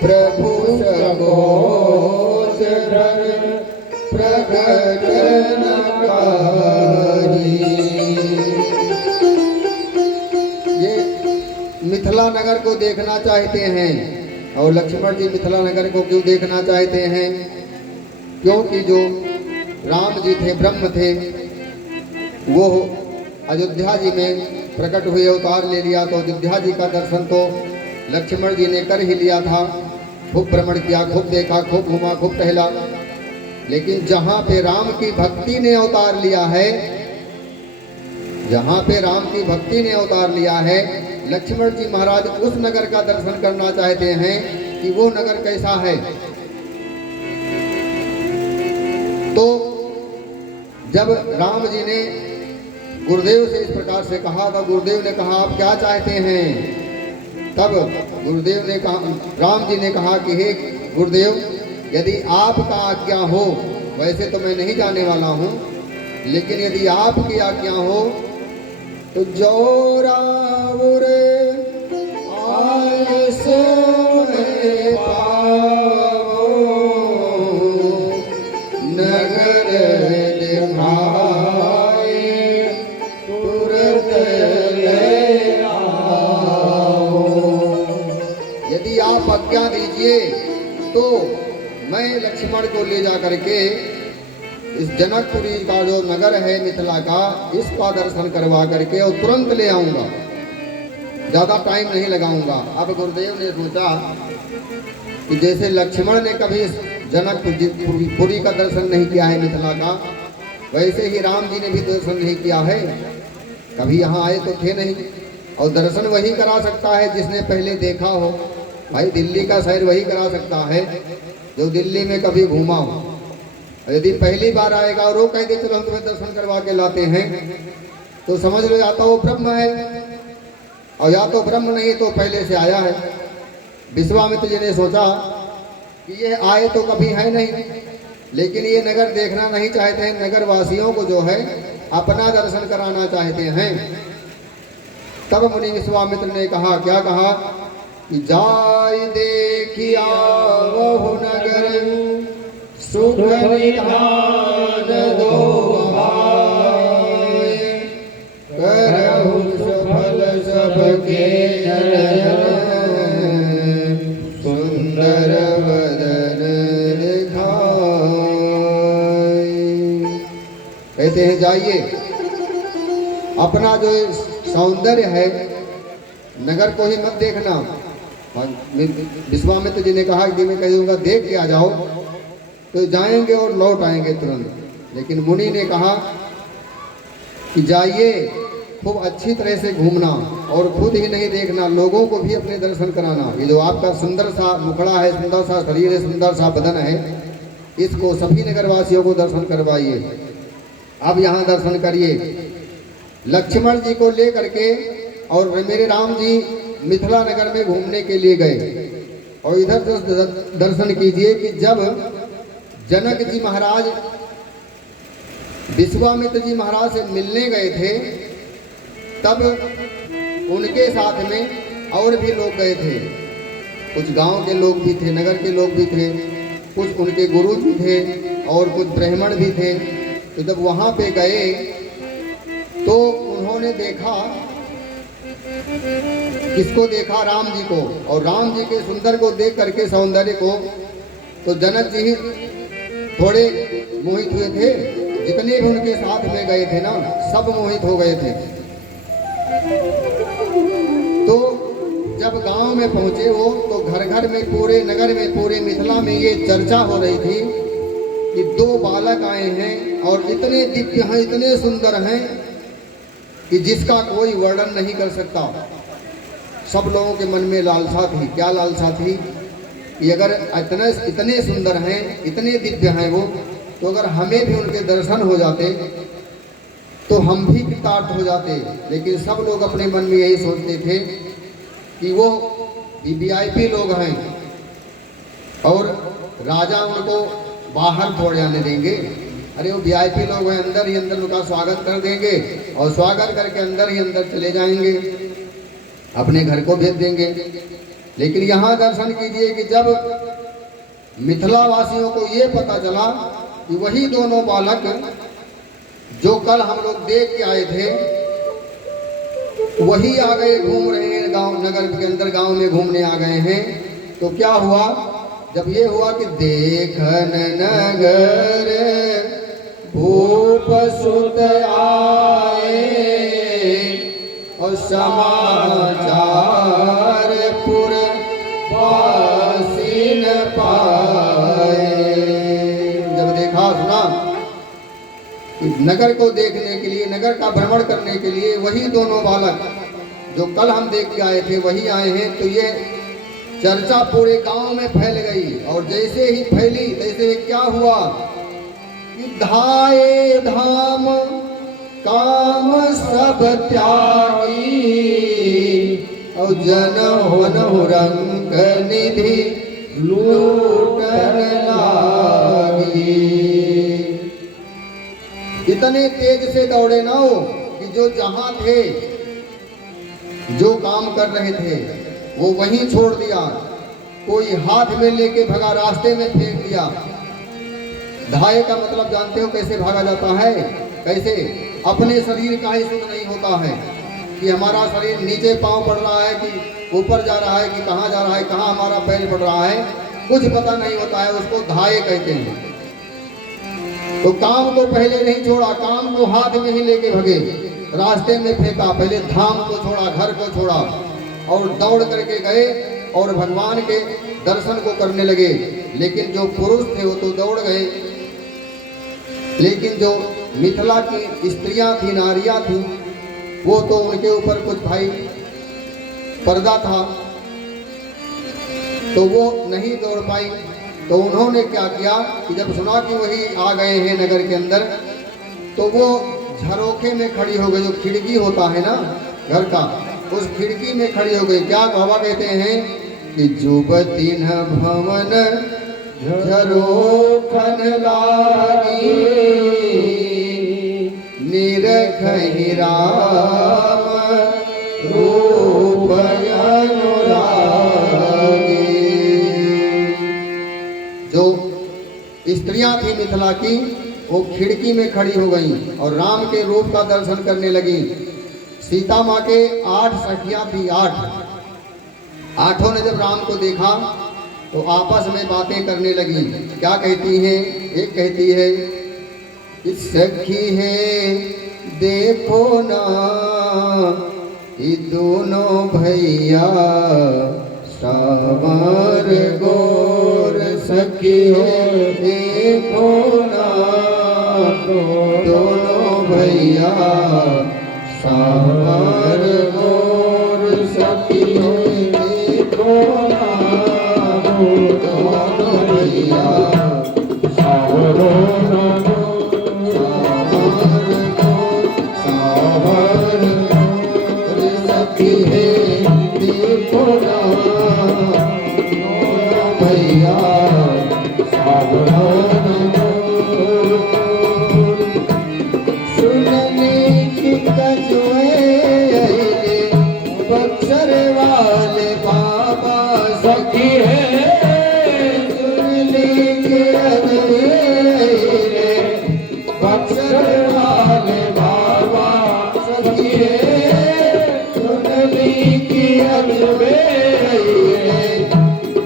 प्रभु सगोच प्रगट न करी। ये मिथिला नगर को देखना चाहते हैं। और लक्ष्मण जी मिथिला नगर को क्यों देखना चाहते हैं? क्योंकि जो राम जी थे, ब्रह्म थे, वो अयोध्या जी में प्रकट हुए, अवतार ले लिया। तो अयोध्या जी का दर्शन तो लक्ष्मण जी ने कर ही लिया था। खूब भ्रमण किया, खूब देखा, खूब घूमा, खूब टहला। लेकिन जहाँ पे राम की भक्ति ने अवतार लिया है, जहाँ पे राम की भक्ति ने अवतार लिया है, लक्ष्मण जी महाराज उस नगर का दर्शन करना चाहते हैं कि वो नगर कैसा है। तो जब राम जी ने गुरुदेव से इस प्रकार से कहा, तो गुरुदेव ने कहा आप क्या चाहते हैं? तब गुरुदेव ने कहा, राम जी ने कहा कि हे गुरुदेव यदि आपका आज्ञा हो, वैसे तो मैं नहीं जाने वाला हूँ, लेकिन यदि आपकी आज्ञा हो तो जोरावर आयस में पावो, नगर दिखाए तुरंत ले आओ। यदि आप आज्ञा दीजिए तो मैं लक्ष्मण को ले जा करके इस जनकपुरी का जो नगर है मिथिला का, इसका दर्शन करवा करके और तुरंत ले आऊंगा, ज़्यादा टाइम नहीं लगाऊंगा। अब गुरुदेव ने सोचा कि जैसे लक्ष्मण ने कभी जनकपुरी का दर्शन नहीं किया है मिथिला का, वैसे ही राम जी ने भी दर्शन नहीं किया है। कभी यहाँ आए तो थे नहीं, और दर्शन वही करा सकता है जिसने पहले देखा हो। भाई दिल्ली का शहर वही करा सकता है जो दिल्ली में कभी घूमा हो। यदि पहली बार आएगा और वो कह दे चलो हम तुम्हें दर्शन करवा के लाते हैं, तो समझ लो या तो वो ब्रह्म है और या तो ब्रह्म नहीं तो पहले से आया है। विश्वामित्र जी ने सोचा कि ये आए तो कभी है नहीं, लेकिन ये नगर देखना नहीं चाहते हैं, नगर वासियों को जो है अपना दर्शन कराना चाहते हैं। तब मुनि विश्वामित्र ने कहा, क्या कहा कि जाय देखिया वहु नगर सुख निधान दो भाई, करहु सफल सबके नयन सुंदर वदन दिखाई। कहते हैं जाइए, अपना जो सौंदर्य है नगर को ही मत देखना। विश्वामित्र जी ने कहा कि मैं कह दूंगा देख के आ जाओ, तो जाएंगे और लौट आएंगे तुरंत। लेकिन मुनि ने कहा कि जाइए, खूब अच्छी तरह से घूमना और खुद ही नहीं देखना, लोगों को भी अपने दर्शन कराना। ये जो आपका सुंदर सा मुखड़ा है, सुंदर सा शरीर है, सुंदर सा बदन है, इसको सभी नगरवासियों को दर्शन करवाइए। अब यहाँ दर्शन करिए। लक्ष्मण जी को ले करके और मेरे राम जी मिथिला नगर में घूमने के लिए गए। और इधर दर्शन कीजिए कि जब जनक जी महाराज विश्वामित्र जी महाराज से मिलने गए थे, तब उनके साथ में और भी लोग गए थे। कुछ गांव के लोग भी थे, नगर के लोग भी थे, कुछ उनके गुरु भी थे और कुछ ब्राह्मण भी थे। तो जब वहाँ पे गए तो उन्होंने देखा, किसको देखा? राम जी को। और राम जी के सुंदर को देख करके, सौंदर्य को, तो जनक जी थोड़े मोहित हुए थे। जितने भी उनके साथ में गए थे ना, सब मोहित हो गए थे। तो जब गांव में पहुंचे वो, तो घर घर में, पूरे नगर में, पूरे मिथिला में ये चर्चा हो रही थी कि दो बालक आए हैं और इतने दिव्य हैं, इतने सुंदर हैं कि जिसका कोई वर्णन नहीं कर सकता। सब लोगों के मन में लालसा थी। क्या लालसा थी? कि अगर इतने सुंदर हैं, इतने दिव्य हैं वो, तो अगर हमें भी उनके दर्शन हो जाते तो हम भी कृतार्थ हो जाते। लेकिन सब लोग अपने मन में यही सोचते थे कि वो वीआईपी लोग हैं और राजा उनको बाहर थोड़े आने देंगे। अरे वो वीआईपी लोग हैं, अंदर ही अंदर उनका स्वागत कर देंगे और स्वागत करके अंदर ही अंदर चले जाएंगे, अपने घर को भेज देंगे। लेकिन यहाँ दर्शन कीजिए कि जब मिथिला वासियों को ये पता चला कि वही दोनों बालक जो कल हम लोग देख के आए थे, वही आ गए, घूम रहे हैं गांव, नगर के अंदर गांव में घूमने आ गए हैं। तो क्या हुआ? जब ये हुआ कि देखन नगर भूप सुत आए और समाचार पुर वासी न पाए। जब देखा, सुना, नगर को देखने के लिए, नगर का भ्रमण करने के लिए वही दोनों बालक जो कल हम देख के आए थे वही आए हैं, तो ये चर्चा पूरे गांव में फैल गई। और जैसे ही फैली तैसे क्या हुआ कि धाये धाम काम सब त्यागी और जन होन रंग निधि लूटन लागी। इतने तेज से दौड़े ना हो कि जो जहां थे, जो काम कर रहे थे, वो वहीं छोड़ दिया। कोई हाथ में लेके भगा, रास्ते में फेंक दिया। धाये का मतलब जानते हो कैसे भागा जाता है? कैसे? अपने शरीर का ही सुख नहीं होता है कि हमारा शरीर नीचे पांव पड़ रहा है कि ऊपर जा रहा है कि कहाँ जा रहा है, कहाँ हमारा पैर पड़ रहा है, कुछ पता नहीं होता है। उसको धाये कहते हैं। तो काम को पहले नहीं छोड़ा, काम को हाथ में ही लेके भगे, रास्ते में फेंका। पहले धाम को छोड़ा, घर को छोड़ा और दौड़ करके गए और भगवान के दर्शन को करने लगे। लेकिन जो पुरुष थे वो तो दौड़ गए, लेकिन जो मिथिला की स्त्रियां थी, नारियां थी, वो तो उनके ऊपर कुछ भाई पर्दा था, तो वो नहीं दौड़ पाई। तो उन्होंने क्या किया कि जब सुना कि वही आ गए हैं नगर के अंदर, तो वो झरोखे में खड़ी हो गई। जो खिड़की होता है ना घर का, उस खिड़की में खड़ी हो गई। क्या बाबा कहते हैं कि जुबती न भवन झरोखन लागी निरखहि राम जो स्त्रियां थी मिथिला की, वो खिड़की में खड़ी हो गईं और राम के रूप का दर्शन करने लगी। सीता माँ के 8 सखियां थी, 8 ने जब राम को देखा तो आपस में बातें करने लगी। क्या कहती हैं? एक कहती है कि सखी है देखो ना, ये दोनों भैया सावर गोर, सखी है देखो ना, दोनों भैया सावर गोर, सखी है देखो ना, दोनों भैया सावर गोर, सावर गोर, सखी है देखो ना, दोनों भैया सावर गोर। सुनने की कजुए बक्सर वाले बाबा, सखी है सुनने के अधूरे बक्सर वाले बाबा, सखी है सुनने की अधूरे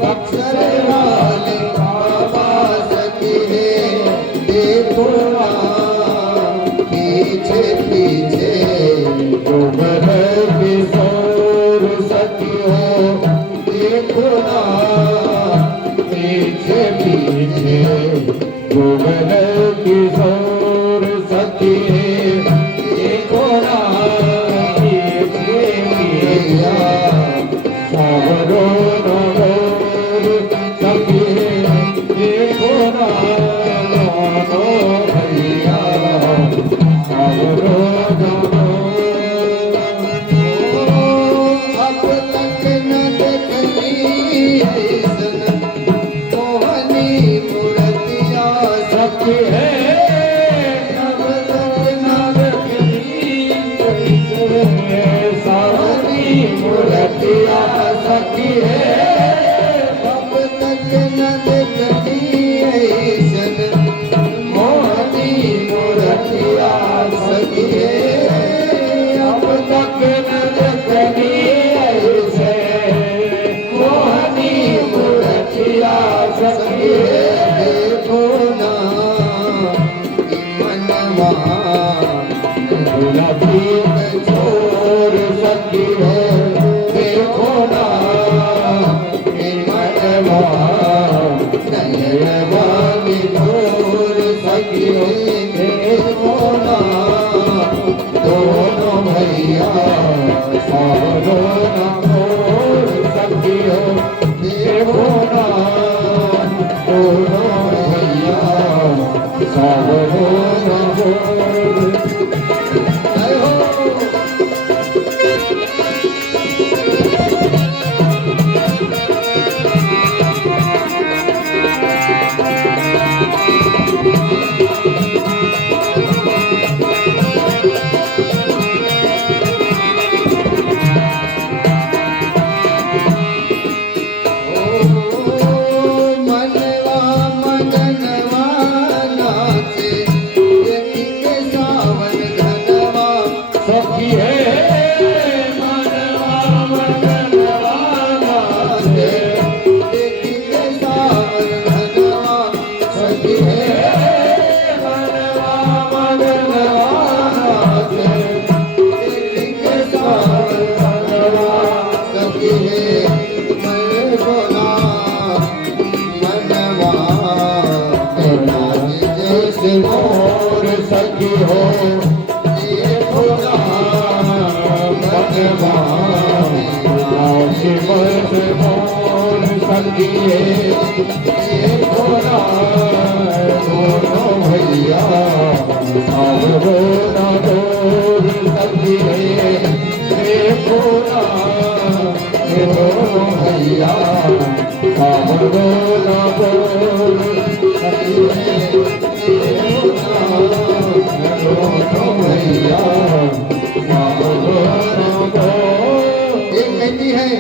बक्सर वाले बाबा, सखी है देखो ना, पीछे पीछे डूबल किशोर, सखी हो देखो ना, पीछे पीछे डूबल किशोर, सखी है देखो ना, पीछे भैया सावरो नगोर, सखी है देखो ना, दोनों भैया सावरो नगोर। अब तक न देखली ऐसन मोहनी मूर्तिया, सखी है अब तक न देखली ऐसन सावरी मूर्तिया, सखी है अब तक न देखली ऐसन मोहनी मूर्तिया, सखी है अब तक न देखली ऐसे मोहनी मूर्तिया, सखी है देखो ना, मनवा गुलाबी छोर, सखी है देखो ना, मनवा नयनवा छोर, सखी है देखो ना, दोनों भैया सावरो नगोर, सखी हो देखो ना, दोनों भैया सावरो नगोर। जय हो। मनवा मगनवा नाचे देखी के सावन घनवा, सखी है मनवा मगनवा नाचे देखी के सावन घनवा, सखी है मनवा मगनवा नाचे देखी के सावन घनवा, सखी है मनवा जैसे मोर, सखी हो देखो ना, मनवा बस मोर, सखी है देखो ना, दोनों भैया सावरो नगोर, सखी है देखो ना, दोनों भैया सावरो नगोर, सखी है देखो ना, दोनों भैया सावरो नगोर। एक कहती है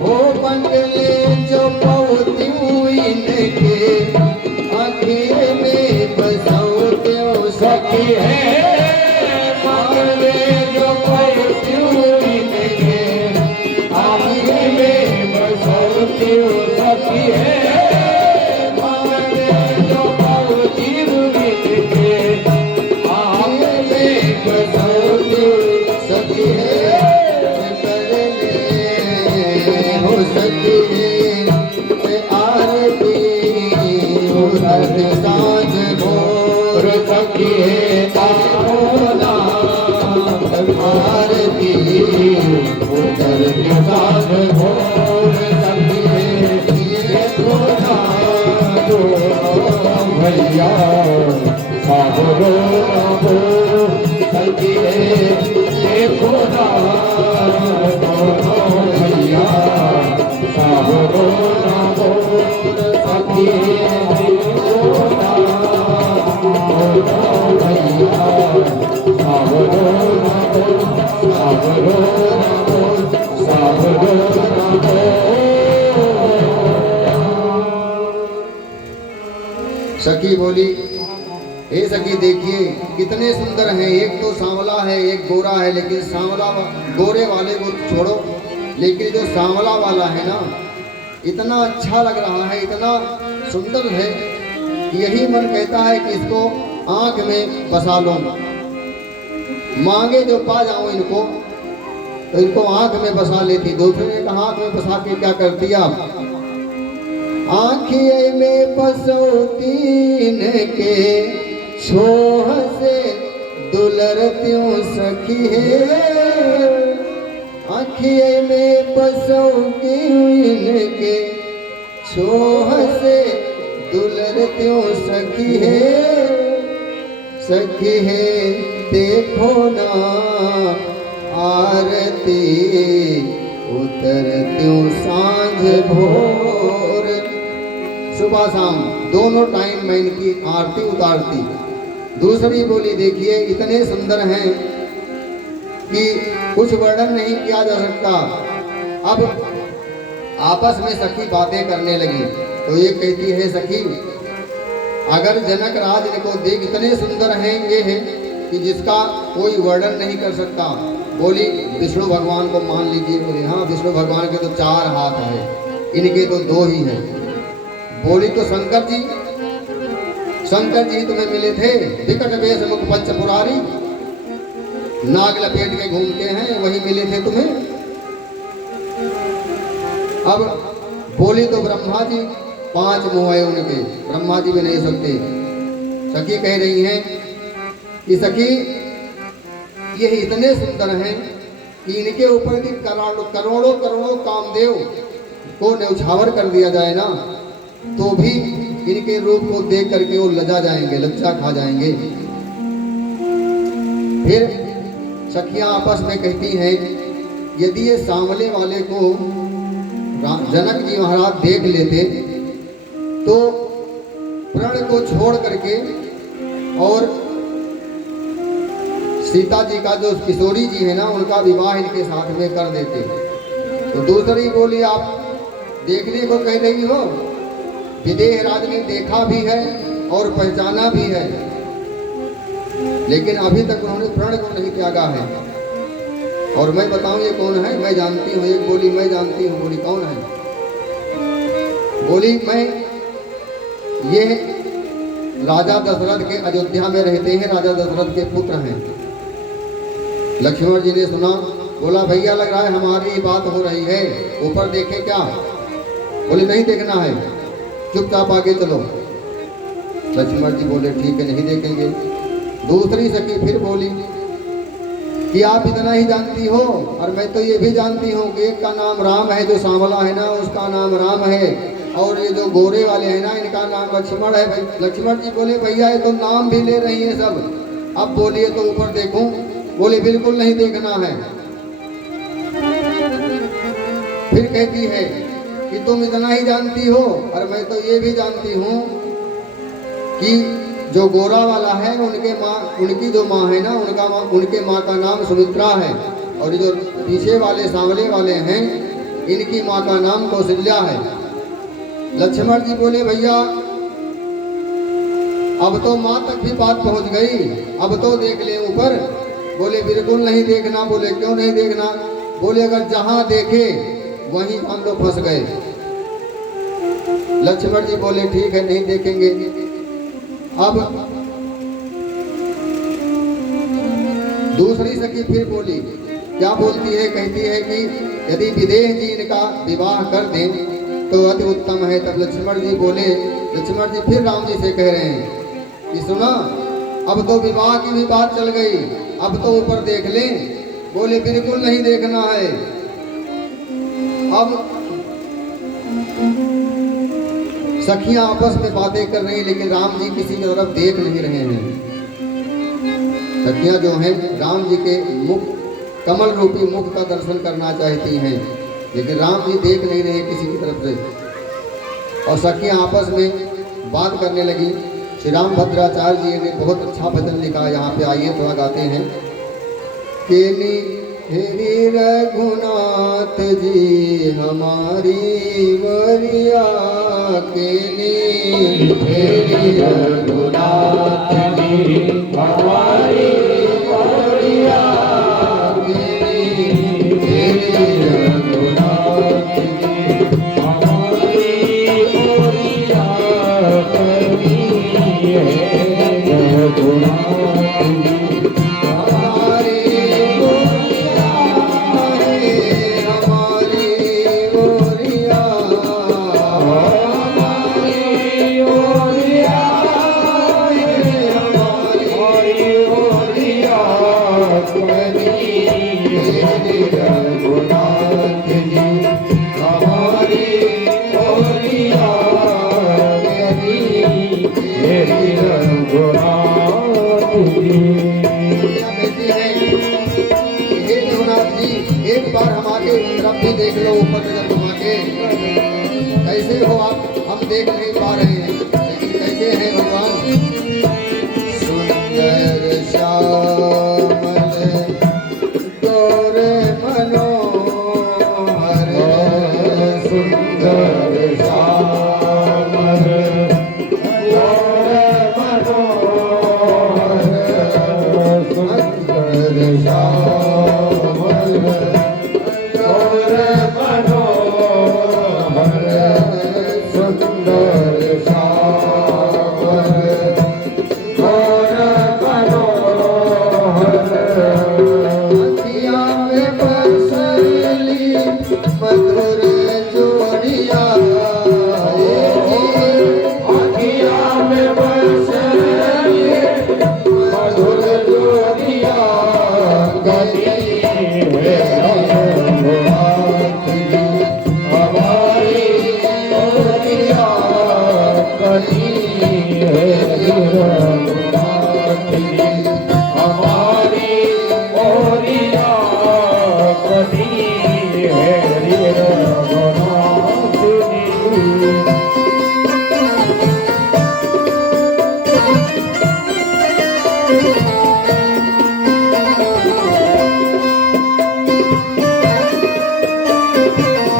वो बंगले जो पौती इनके सखी बोली, हे सखी देखिए कितने सुंदर हैं, एक तो सांवला है एक गोरा है, लेकिन गोरे वाले को छोड़ो, लेकिन जो सांवला वाला है ना इतना अच्छा लग रहा है, इतना सुंदर है, यही मन कहता है कि इसको आंख में बसा लो, मांगे जो पा जाऊं इनको, तो इनको आंख में बसा लेती। दूसरे ने कहा आंख में बसा के क्या करती आप? आँखिए में बसौती के छोह से दुलरत्यों सखी है, आँखिए में बसौती के छोह से दुलरत्यों सखी है देखो ना आरती उतरत्यों सांझ भोर। सुबह शाम दोनों टाइम मैं इनकी आरती उतारती। दूसरी बोली देखिए इतने सुंदर हैं कि कुछ वर्णन नहीं किया जा सकता। अब आपस में सखी बातें करने लगी तो ये कहती है सखी अगर जनक राज इनको देख इतने सुंदर हैं ये है कि जिसका कोई वर्णन नहीं कर सकता। बोली विष्णु भगवान को मान लीजिए। बोले हाँ विष्णु भगवान के तो 4 हाथ है, इनके तो 2 ही हैं। बोली तो शंकर जी तुम्हें मिले थे, विकट वेश मुख पंच पुरारी, नाग लपेट के घूमते हैं, वही मिले थे तुम्हें। अब बोली तो ब्रह्मा जी 5 मुंह है उनके, ब्रह्मा जी भी नहीं सकते। सखी कह रही हैं कि सखी ये इतने सुंदर हैं कि इनके ऊपर भी करोड़ों कामदेव को न्यौछावर कर दिया जाए ना तो भी इनके रूप को देख करके वो लजा जाएंगे, लज्जा खा जाएंगे। फिर सखियां आपस में कहती हैं यदि ये सांवले वाले को जनक जी महाराज देख लेते तो प्रण को छोड़ करके और सीता जी का जो किशोरी जी है ना उनका विवाह इनके साथ में कर देते। तो दूसरी बोली आप देखने को कह रही हो, विदेह राज ने देखा भी है और पहचाना भी है, लेकिन अभी तक उन्होंने प्रण को नहीं त्यागा है। और मैं बताऊं ये कौन है? मैं जानती हूँ। एक बोली मैं जानती हूँ। बोली कौन है? बोली मैं ये राजा दशरथ के अयोध्या में रहते हैं, राजा दशरथ के पुत्र हैं। लक्ष्मण जी ने सुना, बोला भैया लग रहा है हमारी बात हो रही है, ऊपर देखे क्या? बोले नहीं देखना है, चुपचाप आगे चलो। लक्ष्मण जी बोले ठीक है नहीं देखेंगे। दूसरी सखी फिर बोली कि आप इतना ही जानती हो और मैं तो ये भी जानती हूँ कि एक का नाम राम है, जो सांवला है ना उसका नाम राम है, और ये जो गोरे वाले हैं ना इनका नाम लक्ष्मण है। भाई लक्ष्मण जी बोले भैया ये तो नाम भी ले रही है सब, अब बोलिए तो ऊपर देखूं? बोले बिल्कुल नहीं देखना है। फिर कहती है कि तुम इतना ही जानती हो और मैं तो ये भी जानती हूँ कि जो गोरा वाला है उनकी जो माँ है ना उनके माँ का नाम सुमित्रा है, और जो पीछे वाले सांवले वाले हैं इनकी माँ का नाम कौशल्या है। लक्ष्मण जी बोले भैया अब तो माँ तक भी बात पहुँच गई, अब तो देख ले ऊपर। बोले बिल्कुल नहीं देखना। बोले क्यों नहीं देखना? बोले अगर जहां देखे वहीं हम लोग फंस गए। लक्ष्मण जी बोले ठीक है नहीं देखेंगे। अब दूसरी सखी फिर बोली, क्या बोलती है? कहती है कि यदि विदेह जी इनका विवाह कर दें तो अति उत्तम है। तब लक्ष्मण जी बोले, लक्ष्मण जी फिर राम जी से कह रहे हैं कि सुना अब तो विवाह की भी बात चल गई, अब तो ऊपर देख लें। बोले बिल्कुल नहीं देखना है। अब सखियां आपस में बातें कर रही हैं लेकिन राम जी किसी की तरफ देख नहीं रहे हैं। सखियां जो हैं राम जी के मुख कमल रूपी मुख का दर्शन करना चाहती हैं, लेकिन राम जी देख नहीं रहे किसी की तरफ से। और सखियां आपस में बात करने लगी। श्री राम भद्राचार्य जी ने बहुत अच्छा भजन लिखा, यहाँ पे आइए थोड़ा गाते हैं। केली हेरी रघुनाथ जी हमारी वरिया के नी। हेरी रघुनाथ जी हमारी वरिया के नी। हेरी रघुनाथ जी हमारी वरिया के नी। हेरी रघुनाथ जी हमारी वरिया है, हमारी वरिया। हमारी ओरिया है, हमारी ओरिया करी। हेरी रघुनाथ जी हमारी ओरिया करी। हेरी रघुनाथ जी क्या कहती है, हे रघुनाथ जी एक बार हमारे तरफ भी देख लो, ऊपर नजर घुमा के। कैसे हो आप, हम देख नहीं पा रहे हैं, लेकिन कैसे हैं भगवान? सुंदर श्यामल गोरे मनोहर, सुंदर श्यामल गोरे मनोहर। सुंदर श्यामल गोरे मनोहर। सुंदर श्यामल गोरे मनोहर। अखिया में बसली मधुर जोड़िया। अखिया में बसली मधुर जोड़िया गली। हेरी रघुनाथ जी हमारी ओरिया करी। हेरी रघुनाथ जी हमारी ओरिया करी। हेरी रघुनाथ जी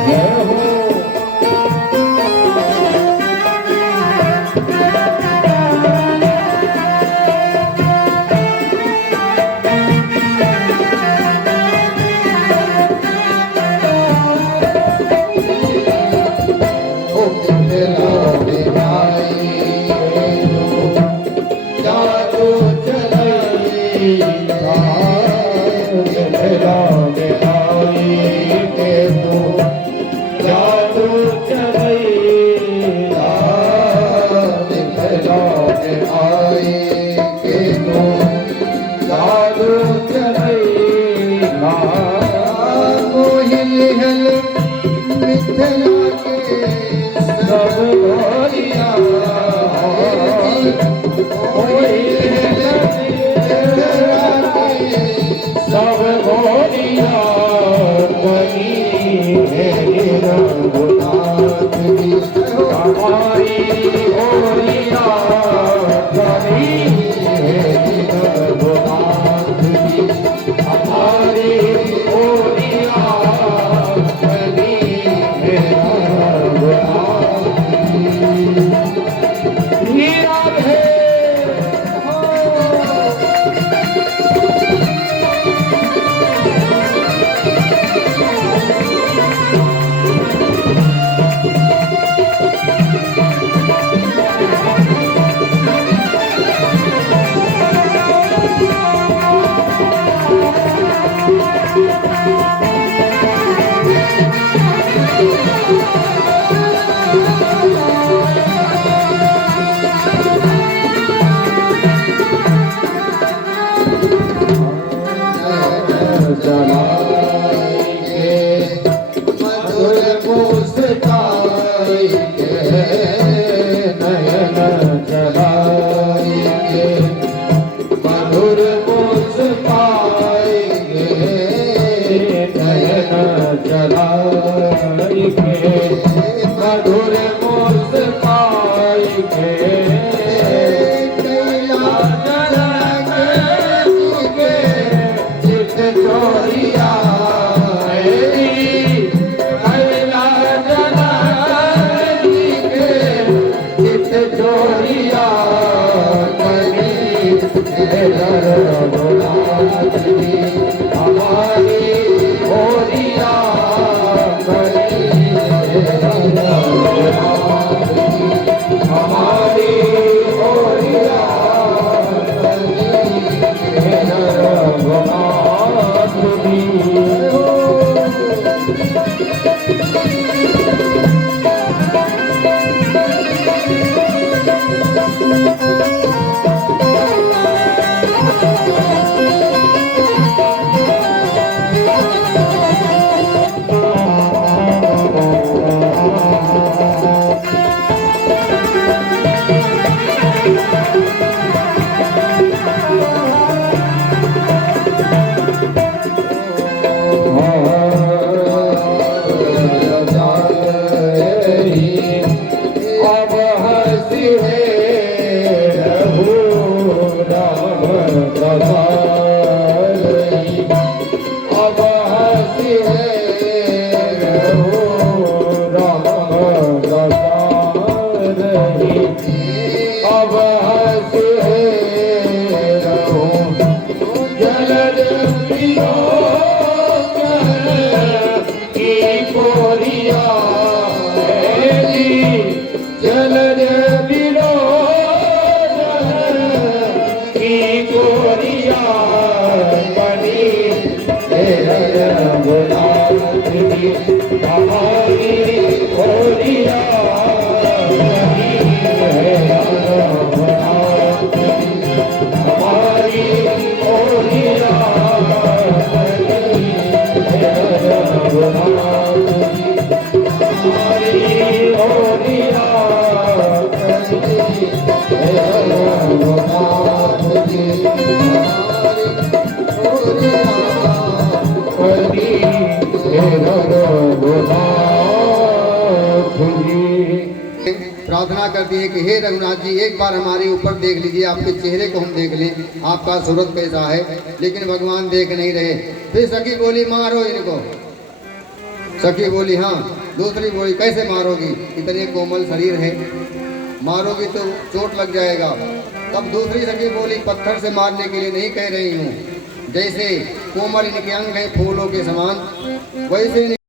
जय हो। ओ मिथिला में आई जादू चलाई मिथिला में आई के तू जादू चलाई। मिथिला में आई के तू जादू चलाई। मोहिल मिथिला के सब गोरिया सब गोरिया करी। हेरी रघुनाथ जी हमारी ओरिया करी। हेरी रघुनाथ जी हमारी ओरिया करी। हेरी रघुनाथ जी राधे हो। जलज विलोचन की गोरिया बनी हे रघुनाथ की हमारी गोरिया बनी हे रघुनाथ की हमारी गोरिया बनी हे रघुनाथ की हमारी गोरिया प्रार्थना करती है कि हे रघुनाथ जी एक बार हमारे ऊपर देख लीजिए, आपके चेहरे को हम देख लें, आपका सूरत कैसा है। लेकिन भगवान देख नहीं रहे। फिर सखी बोली मारो इनको। सखी बोली हाँ। दूसरी बोली कैसे मारोगी, इतने कोमल शरीर है, मारोगी तो चोट लग जाएगा। तब दूसरी सखी बोली पत्थर से मारने के लिए नहीं कह रही हूँ, जैसे कोमल इनके अंग है फूलों के समान, वैसे